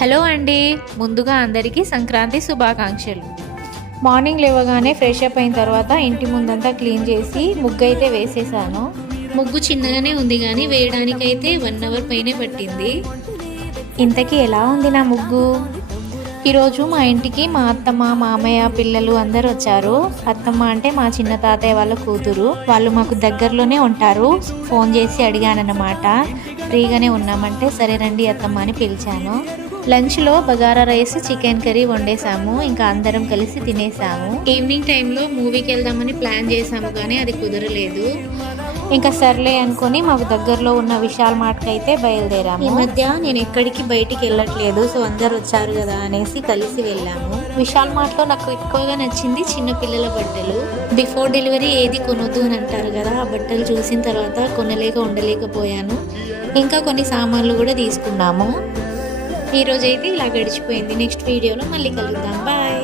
Hello అండి, ముందుగా అందరికీ సంక్రాంతి శుభాకాంక్షలు. మార్నింగ్ లేవగానే ఫ్రెష్ అప్ అయిన తర్వాత ఇంటి ముందంతా క్లీన్ చేసి ముగ్గు అయితే వేసేసాను. ముగ్గు చిన్నగానే ఉంది కానీ వేయడానికైతే 1 అవర్ పైనే పట్టింది. ఇంతకీ ఎలా ఉంది నా ముగ్గు? ఈరోజు మా ఇంటికి మా అత్తమ్మ, మామయ్య, పిల్లలు అందరు వచ్చారు. అత్తమ్మ అంటే మా చిన్న తాతయ్య వాళ్ళ కూతురు. వాళ్ళు మాకు దగ్గరలోనే ఉంటారు. ఫోన్ చేసి అడిగానన్నమాట, ఫ్రీగానే ఉన్నామంటే సరే రండి అత్తమ్మ అని పిలిచాను. లంచ్లో బగారా రైస్, చికెన్ కర్రీ వండేసాము. ఇంకా అందరం కలిసి తినేసాము. ఈవినింగ్ టైంలో మూవీకి వెళ్దామని ప్లాన్ చేసాము కానీ అది కుదరలేదు. ఇంకా సర్లే అనుకుని మాకు దగ్గరలో ఉన్న విశాల్ మార్ట్కి అయితే బయలుదేరాము. ఈ మధ్య నేను ఎక్కడికి బయటికి వెళ్ళట్లేదు, సో అందరు వచ్చారు కదా అనేసి కలిసి వెళ్ళాము. విశాల్ మార్ట్లో నాకు ఎక్కువగా నచ్చింది చిన్న పిల్లల బట్టలు. బిఫోర్ డెలివరీ ఏది కొనొద్దు అని అంటారు కదా, ఆ బట్టలు చూసిన తర్వాత కొనలేక ఉండలేకపోయాను. ఇంకా కొన్ని సామాన్లు కూడా తీసుకున్నాము. ఈరోజైతే ఇలా గడిచిపోయింది. నెక్స్ట్ వీడియోలో మళ్ళీ కలుద్దాం. బాయ్.